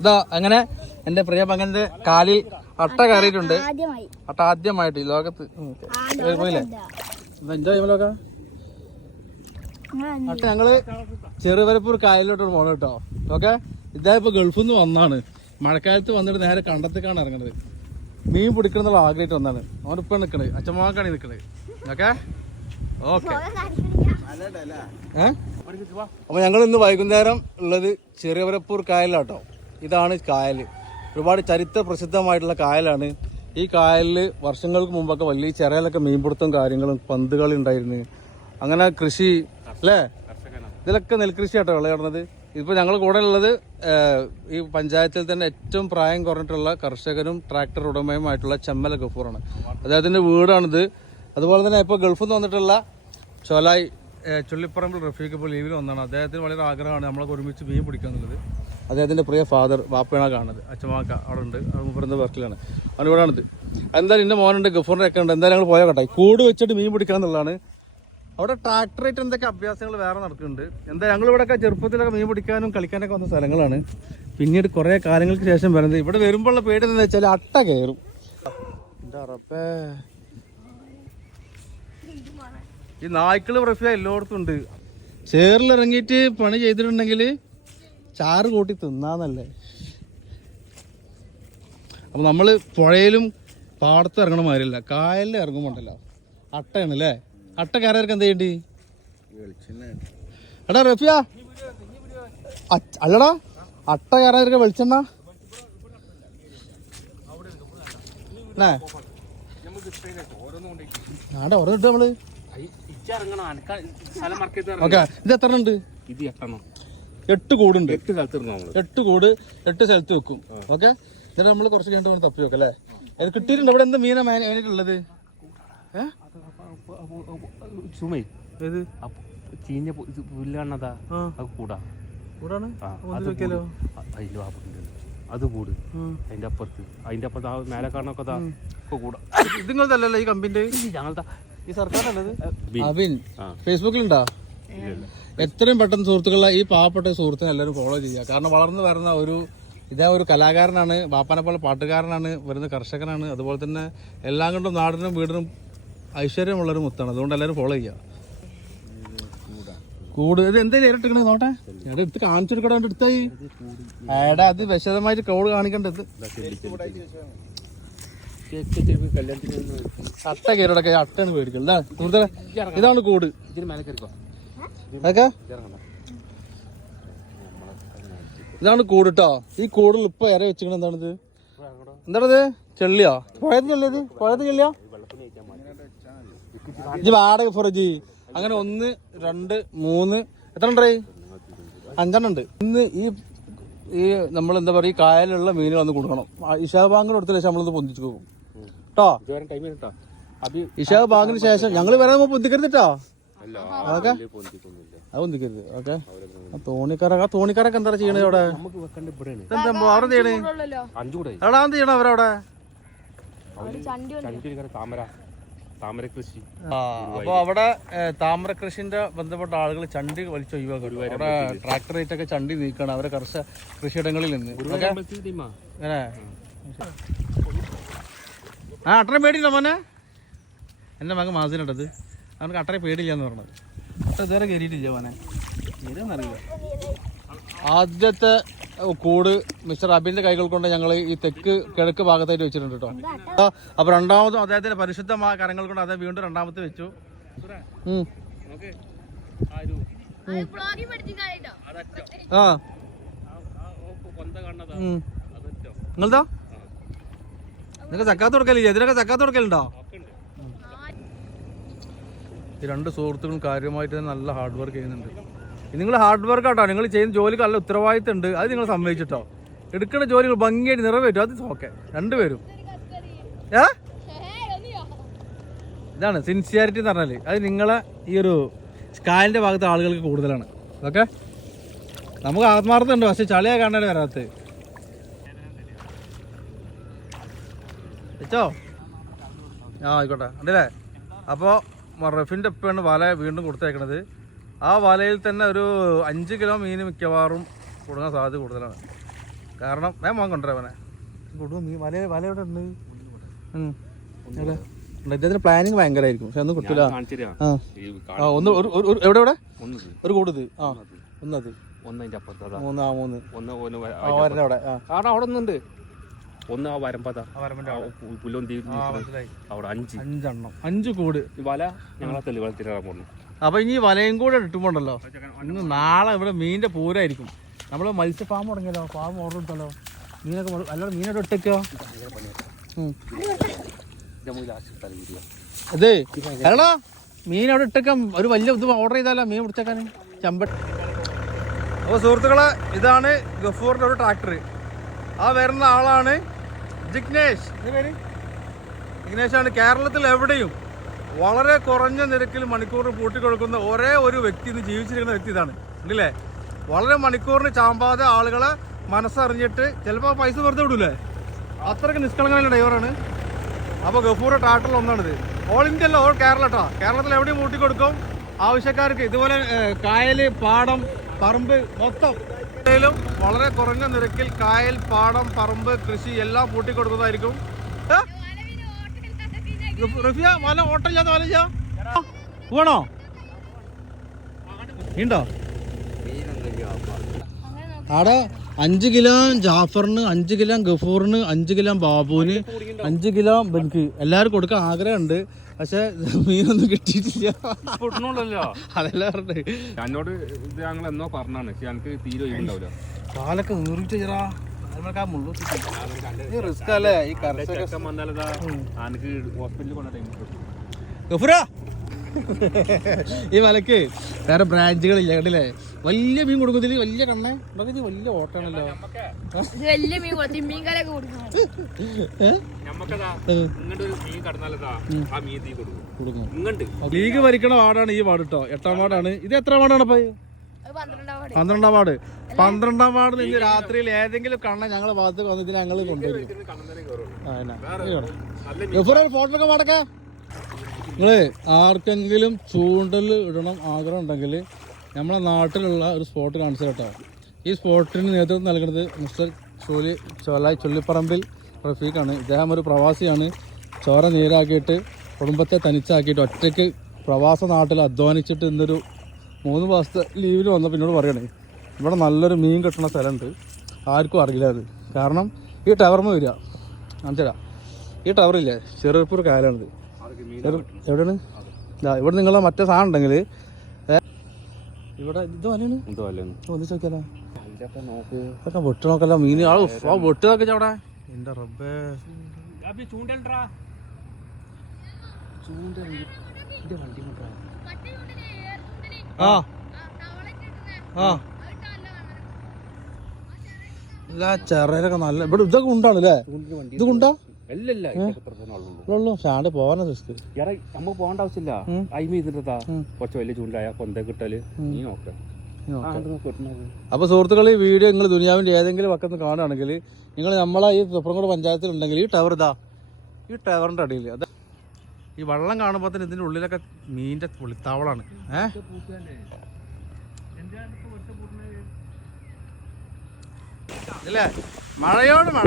ഇതാ അങ്ങനെ എന്റെ പ്രിയ പങ്കന്റെ കാലിൽ അട്ട കയറിയിട്ടുണ്ട്. അട്ട ആദ്യമായിട്ട് ഈ ലോകത്ത് പോയില്ലേ എൻജോയ് ചെയ്യുമ്പോഴൊക്കെ. അട്ട ഞങ്ങള് ചെറുവരപ്പൂർ കായലിലോട്ട് പോകണം കേട്ടോ. ഓക്കെ, ഇതായിപ്പോ ഗൾഫിൽ നിന്ന് വന്നാണ്. മഴക്കാലത്ത് വന്നിട്ട് നേരെ കണ്ടത്തേക്കാണ് ഇറങ്ങണത്. മീൻ പിടിക്കണം എന്നുള്ള ആഗ്രഹിട്ട് വന്നാണ്. അവനിപ്പോ നിക്കണത് അച്ഛമാക്കാണ് നിക്കണത്. Okay okay. അപ്പൊ ഞങ്ങൾ ഇന്ന് വൈകുന്നേരം ഉള്ളത് ചെറുവരപ്പൂർ കായലാട്ടോ. ഇതാണ് കായൽ. ഒരുപാട് ചരിത്ര പ്രസിദ്ധമായിട്ടുള്ള കായലാണ്. ഈ കായലിൽ വർഷങ്ങൾക്ക് മുമ്പൊക്കെ വലിയ ചെറിയലൊക്കെ മീൻപിടുത്തവും കാര്യങ്ങളും പന്തുകളി ഉണ്ടായിരുന്നു. അങ്ങനെ കൃഷി അല്ലേ, ഇതിലൊക്കെ നെൽകൃഷി ആട്ടോ വിളയാടുന്നത്. ഇപ്പോൾ ഞങ്ങൾ കൂടെ ഉള്ളത് ഈ പഞ്ചായത്തിൽ തന്നെ ഏറ്റവും പ്രായം കുറഞ്ഞിട്ടുള്ള കർഷകനും ട്രാക്ടർ ഉടമയുമായിട്ടുള്ള ചെമ്മല ഗഫൂറാണ്. അദ്ദേഹത്തിൻ്റെ വീടാണിത്. അതുപോലെ തന്നെ ഇപ്പോൾ ഗൾഫിൽ നിന്ന് വന്നിട്ടുള്ള ചോലായി ചുള്ളിപ്പറമ്പിൽ റഫീഖ് ഇപ്പോൾ ലീവിൽ വന്നതാണ്. അദ്ദേഹത്തിന് വളരെ ആഗ്രഹമാണ് നമ്മളൊക്കെ ഒരുമിച്ച് മീൻ പിടിക്കുക എന്നുള്ളത്. അദ്ദേഹത്തിൻ്റെ പ്രിയ ഫാദർ വാപ്പയാണ് കാണുന്നത്. അച്ഛമാക്ക അവിടെ ഉണ്ട്, മുപ്പറിൻ്റെ വർക്കിലാണ്. അവനിവിടാണിത്. എന്തായാലും എൻ്റെ മോനുണ്ട്, ഗഫൂറിൻ്റെ ഒക്കെ ഉണ്ട്. എന്തായാലും ഞങ്ങൾ പോയാൽ കേട്ടോ. കൂട് വെച്ചിട്ട് മീൻ പിടിക്കുക എന്നുള്ളതാണ്. അവിടെ ട്രാക്ടറായിട്ട് എന്തൊക്കെ അഭ്യാസങ്ങൾ വേറെ നടക്കുന്നുണ്ട്. എന്താ ഞങ്ങളിവിടെയൊക്കെ ചെറുപ്പത്തിലൊക്കെ മീൻ പിടിക്കാനും കളിക്കാനൊക്കെ വന്ന സ്ഥലങ്ങളാണ്. പിന്നീട് കുറേ കാലങ്ങൾക്ക് ശേഷം വരുന്നത്. ഇവിടെ വരുമ്പോഴുള്ള പേടി എന്താണെന്ന് വെച്ചാൽ അട്ട കയറും. എന്താ റബ്ബേ, ഈ നായ്ക്കള് പ്രഫ്യ എല്ലായിടത്തും ഉണ്ട്. ചേറിലിറങ്ങിയിട്ട് പണി ചെയ്തിട്ടുണ്ടെങ്കിൽ ചാറ് കൂട്ടി തിന്നാന്നല്ലേ. അപ്പൊ നമ്മള് പുഴയിലും പാടത്തും ഇറങ്ങണ മാതിരില്ല, കായലിൽ ഇറങ്ങുമ്പോണ്ടല്ലോ അട്ടയാണ് അല്ലേ. അട്ട കയറാർക്ക് എന്ത് ചെയ്യണ്ടി? എടാ റഫിയ, അല്ലടാ അട്ട കയറാർക്ക് വെളിച്ചെണ്ണ ആടെ ഓരോന്നിട്ട് നമ്മള്. ഓക്കെ, ഇത് എത്ര ഉണ്ട്? ഇത് 8 കൂടുണ്ട്. 8 കൂട് 8 സ്ഥലത്ത് വെക്കും. ഓക്കെ, എന്നിട്ട് നമ്മള് കുറച്ച് കഴിഞ്ഞിട്ട് തപ്പി വെക്കാം അല്ലേ. അത് കിട്ടിയിട്ടുണ്ട്. ഇവിടെ എന്താ മീനാ മേനായിട്ടുള്ളത്? ചീഞ്ഞ പുല്ലാണതാ, കൂടാണ്. അത് കൂട് അതിന്റെ അപ്പുറത്ത് ആ മേലെ കാണൊക്കെ കൂടാ. ഇത് നിങ്ങളതല്ലല്ലോ ഈ കമ്പനിന്റെ? ഞങ്ങളുടെ ഈ സർക്കാരല്ലത്. അബിൻ ഫേസ്ബുക്കിലുണ്ടോ? എത്രയും പെട്ടെന്ന് സുഹൃത്തുക്കളെ ഈ പാവപ്പെട്ട സുഹൃത്തിനെ എല്ലാവരും ഫോളോ ചെയ്യുക. കാരണം വളർന്നു വരുന്ന ഒരു കലാകാരനാണ്, ബാപ്പാനെ പോലെ പാട്ടുകാരനാണ്, വരുന്ന കർഷകനാണ്. അതുപോലെ തന്നെ എല്ലാം കൊണ്ടും നാടിനും വീടിനും ഐശ്വര്യമുള്ളൊരു മുത്താണ്. അതുകൊണ്ട് എല്ലാവരും ഫോളോ ചെയ്യുക. കൂട് ഇത് എന്തായാലും ഇരട്ടിക്കണേ നോട്ടെ. ഞാൻ എടുത്ത് കാണിച്ചെടുക്കടാ. എടുത്തായി ഏടാ അത് വിശദമായിട്ട് കോഡ് കാണിക്കണ്ടത്. അട്ട കയറടക്കെ അട്ടയാണ് പേടിക്കല്ലേ. ഇതാണ് കൂട്. അതൊക്കെ ഇതാണ് കൂട് കേട്ടോ. ഈ കൂടിൽ ഇപ്പൊ ഇര വെച്ചിരിക്കണ എന്താണിത്? എന്താണത്? ചെള്ളിയാ? പുഴയത് ചെള്ളിയത്? പുഴയത് ചെള്ളിയാ? ഇത് വാടക ഫുറജി. അങ്ങനെ 1 2 3 എത്ര ഉണ്ട്? 5 ഉണ്ട്. ഇന്ന് ഈ നമ്മൾ എന്താ പറയുക, ഈ കായലുള്ള മീനുകൾ വന്ന് കൊടുക്കണം. ഇഷാബാങ്കിന് കൊടുത്ത ശേഷം നമ്മളൊന്ന് പൊന്തിച്ചു പോകും കേട്ടോ. ഇഷാബാങ്കിന് ശേഷം ഞങ്ങൾ വരാൻ പൊന്തിക്കരുത് കേട്ടോ. അതൊക്കെ അത് പൊന്തിക്കരുത്. ഓക്കെ, തോണിക്കാരൊക്കെ എന്താ ചെയ്യണത് അവിടെ? അവിടെ എന്ത് ചെയ്യണേ? അവിടെ എന്ത് ചെയ്യണം അവരവിടെ? താമര കൃഷി. അപ്പൊ അവിടെ താമര കൃഷിന്റെ ബന്ധപ്പെട്ട ആളുകൾ ചണ്ടി വലിച്ചു ഒഴിവാക്കും. അവിടെ ട്രാക്ടറേറ്റൊക്കെ ചണ്ടി നീക്കണം അവരെ കൃഷിയിടങ്ങളിൽ നിന്ന്. അങ്ങനെ അട്ടനെ പേടിയില്ല മോനെ. എന്റെ മകൻ മാസിനുണ്ടത്, അവനക്ക് അട്ടനെ പേടിയില്ല എന്ന് പറഞ്ഞത്. അട്ട ഇതുവരെ കയറിയിട്ടില്ല മോനെ, കയറിയെന്നറിയില്ല. ആദ്യത്തെ കൂട് മിസ്റ്റർ അബിന്റെ കൈകൾ കൊണ്ട് ഞങ്ങൾ ഈ കിഴക്ക് ഭാഗത്തായിട്ട് വെച്ചിട്ടുണ്ട് കേട്ടോ. അപ്പൊ രണ്ടാമതും അദ്ദേഹത്തിന്റെ പരിശുദ്ധമായ കരങ്ങൾ കൊണ്ട് അദ്ദേഹം വീണ്ടും രണ്ടാമത്തെ വെച്ചു. നിങ്ങളതാ നിങ്ങൾക്ക് ചക്കാത്ത് കൊടുക്കലില്ല? ഇതിനൊക്കെ ചക്കാത്ത് കൊടുക്കലുണ്ടോ? ഈ 2 സുഹൃത്തുക്കളും കാര്യമായിട്ട് നല്ല ഹാർഡ് വർക്ക് ചെയ്യുന്നുണ്ട്. നിങ്ങൾ ഹാർഡ് വർക്ക് ആട്ടോ. നിങ്ങൾ ചെയ്യുന്ന ജോലിക്ക് നല്ല ഉത്തരവാദിത്തം ഉണ്ട്. അത് നിങ്ങൾ സമ്മതിച്ചിട്ടോ. എടുക്കുന്ന ജോലികൾ ഭംഗിയായിട്ട് നിറവേറ്റും. അത് ഓക്കെ. 2 പേരും ഇതാണ് സിൻസിയാരിറ്റി എന്ന് പറഞ്ഞാൽ. അത് നിങ്ങളെ ഈ ഒരു കായലിന്റെ ഭാഗത്തെ ആളുകൾക്ക് കൂടുതലാണ്. ഓക്കെ, നമുക്ക് ആത്മാർത്ഥം ഉണ്ട്, പക്ഷെ ചളിയാ കാണാൻ വരാത്തത് വെച്ചോ. ആയിക്കോട്ടെ ഉണ്ടല്ലേ. അപ്പോൾ റഫിൻ്റെ ഒപ്പമാണ് വല വീണ്ടും കൊടുത്തേക്കണത്. ആ വലയിൽ തന്നെ ഒരു 5 കിലോ മീൻ മിക്കവാറും കൊടുക്കാൻ സാധ്യത കൂടുതലാണ്. കാരണം വേഗം മോൻ കൊണ്ടുവരാ കൊടു മീൻ വല വല എവിടെ ഉണ്ട് ഇദ്ദേഹത്തിന് പ്ലാനിങ് ഭയങ്കരമായിരിക്കും പക്ഷെ ഒന്നും കിട്ടില്ല. ആ ഒന്ന് എവിടെ എവിടെ ഒരു കൂടുത് ആ ഒന്നത് അവിടെ അവിടെ ഒന്നുണ്ട്. ഒന്ന് ആ വരമ്പതാ പുല്ലൊന്തി അവിടെ 5 5 കൂട് വല ഞങ്ങളെ തെളിവെള്ളത്തിലിടാൻ പോകണം. അപ്പൊ ഇനി വലയും കൂടെ ഇട്ടുമ്പോണ്ടല്ലോ ഇന്ന് നാളെ ഇവിടെ മീനിന്റെ പൂരായിരിക്കും. നമ്മള് മത്സ്യ ഫാം തുടങ്ങിയല്ലോ, ഫാം ഓർഡർ ഇട്ടല്ലോ. മീനൊക്കെ അല്ലാതെ മീനോട് ഇട്ടേക്കോ അതെ അല്ലടാ മീൻ അവിടെ ഇട്ടേക്കാം. ഒരു വലിയ ഇത് ഓർഡർ ചെയ്താലോ മീൻ പിടിച്ചേക്കാൻ ചമ്പട്ട്. അപ്പോൾ സുഹൃത്തുക്കളെ ഇതാണ് ഗഫൂറിന്റെ ഒരു ട്രാക്ടർ. ആ വരുന്ന ആളാണ് ജിഗ്നേഷ്. ജിഗ്നേഷാണ്. കേരളത്തിൽ എവിടെയും വളരെ കുറഞ്ഞ നിരക്കിൽ മണിക്കൂറിന് പൂട്ടിക്കൊടുക്കുന്ന ഒരേ ഒരു വ്യക്തി ഇന്ന് ജീവിച്ചിരിക്കുന്ന വ്യക്തി ഇതാണ്. ഉണ്ടല്ലേ? വളരെ മണിക്കൂറിന് ചാമ്പാതെ ആളുകളെ മനസ്സറിഞ്ഞിട്ട് ചിലപ്പോൾ പൈസ വെറുതെ വിടൂലേ, അത്രയ്ക്ക് നിഷ്കളങ്കമായ ഡ്രൈവറാണ്. അപ്പോൾ ഗഫൂറിന്റെ ട്രാക്ടറിൽ ഒന്നാണിത്. ഓൾ ഇന്ത്യ അല്ല, ഓൾ കേരള കേട്ടോ. കേരളത്തിൽ എവിടെയും പൂട്ടിക്കൊടുക്കും ആവശ്യക്കാർക്ക്. ഇതുപോലെ കായല്, പാടം, പറമ്പ് മൊത്തം വളരെ കുറഞ്ഞ നിരക്കിൽ കായൽ, പാടം, പറമ്പ്, കൃഷി എല്ലാം പൂട്ടിക്കൊടുക്കുന്നതായിരിക്കും. റഫിയ വല ഓട്ടമില്ലാത്ത വല വേണോ ഉണ്ടോ? അവിടെ 5 കിലോ ജാഫറിന്, 5 കിലോ ഗഫൂറിന്, 5 കിലോ ബാബുവിന്, 5 കിലോ എനിക്ക് എല്ലാവരും കൊടുക്കാൻ ആഗ്രഹമുണ്ട്. പക്ഷെ മീനൊന്നും കിട്ടിയിട്ടില്ല. അതല്ല പറഞ്ഞത് എന്നോട് ഇത് ഞങ്ങൾ എന്നോ പറഞ്ഞാണ്. പക്ഷെ എനിക്ക് തീരെ ഉണ്ടാവില്ല. കാലൊക്കെ നീറിട്ട് റിസ്ക് അല്ലേ ഈ വന്നാലതാ എനിക്ക് ഹോസ്പിറ്റലിൽ കൊണ്ട ടൈം ഗഫൂറാ. ഈ മലക്ക് വേറെ ബ്രാഞ്ചുകളില്ല കണ്ടില്ലേ? വലിയ മീൻ കൊടുക്കുന്നതിൽ വലിയ കണ്ണേ വലിയ ഓട്ടാണല്ലോ. ലീഗ് ഭരിക്കണ വാർഡാണ് ഈ വാർഡ് കേട്ടോ. 8ാം വാർഡാണ് ഇത്. എത്ര വാർഡാണ് അപ്പൊ? 12ാം വാർഡ്. 12ാം വാർഡിൽ ഇന്ന് രാത്രിയിൽ ഏതെങ്കിലും കണ്ണ ഞങ്ങളെ ഭാഗത്ത് വന്നിട്ട് ഞങ്ങൾ കൊണ്ടുവരും. ഫോട്ടോ ഒക്കെ പാടൊക്കെ നിങ്ങള് ആർക്കെങ്കിലും ചൂണ്ടൽ ഇടണം ആഗ്രഹം ഉണ്ടെങ്കിൽ നമ്മളെ നാട്ടിലുള്ള ഒരു സ്പോട്ട് കാണിച്ചു കേട്ടോ. ഈ സ്പോട്ടിന് നേതൃത്വം നൽകുന്നത് മിസ്റ്റർ ചൊല്ലിപ്പറമ്പിൽ റഫീഖാണ്. ഇദ്ദേഹം ഒരു പ്രവാസിയാണ്. ചോര നീരാക്കിയിട്ട് കുടുംബത്തെ തനിച്ചാക്കിയിട്ട് ഒറ്റയ്ക്ക് പ്രവാസ നാട്ടിൽ അധ്വാനിച്ചിട്ട് ഇന്നൊരു 3 മാസത്തെ ലീവിന് വന്ന പിന്നോട് പറയണേ ഇവിടെ നല്ലൊരു മീൻ കിട്ടുന്ന സ്ഥലമുണ്ട്. ആർക്കും അറിയില്ല അത്. കാരണം ഈ ടവറിന് വരിക കാണിച്ചുതരാം. ഈ ടവറില്ലേ ചെറുപ്പൂർ കായലാണിത്. എവിടെയാണ് ഇവിടെ നിങ്ങളെ മറ്റേ സാധനം ഉണ്ടെങ്കിൽ ഇവിടെ ഇത് വലയാണ് ഒന്നിച്ച് നോക്കിയാലോ. ഇതൊക്കെ വെട്ട് നോക്കല്ലോ മീൻ. ആ വെട്ട് നോക്കിച്ച അവിടെ. എന്റെ റബ്ബേ ആ ആ ഇല്ല ചെറിയൊക്കെ നല്ല ഇവിടെ ഇതൊക്കെ ഉണ്ടാണ് അല്ലേ? ഇത് കൊണ്ടാ ഷാണ്ട് പോകാൻ റിസ്ക്. നമുക്ക് പോകേണ്ട ആവശ്യമില്ല. അയിമ ചെയ്തിട്ടാ കുറച്ച് വലിയ ചൂണ്ടായ കൊന്ത കിട്ടല് നീ നോക്കാം. അപ്പോൾ സുഹൃത്തുക്കൾ ഈ വീഡിയോ നിങ്ങൾ ദുനിയാവിൻ്റെ ഏതെങ്കിലും പക്കത്ത് കാണുകയാണെങ്കിൽ നിങ്ങൾ നമ്മളെ ഈ തുപ്രംകോട് പഞ്ചായത്തിലുണ്ടെങ്കിൽ ഈ ടവർ ഇതാ ഈ ടവറിൻ്റെ അടിയിൽ അത് ഈ വെള്ളം കാണുമ്പോൾ തന്നെ ഇതിൻ്റെ ഉള്ളിലൊക്കെ മീനിൻ്റെ പുളിത്താവളാണ്. ഇല്ലേ? മഴയോട് മഴ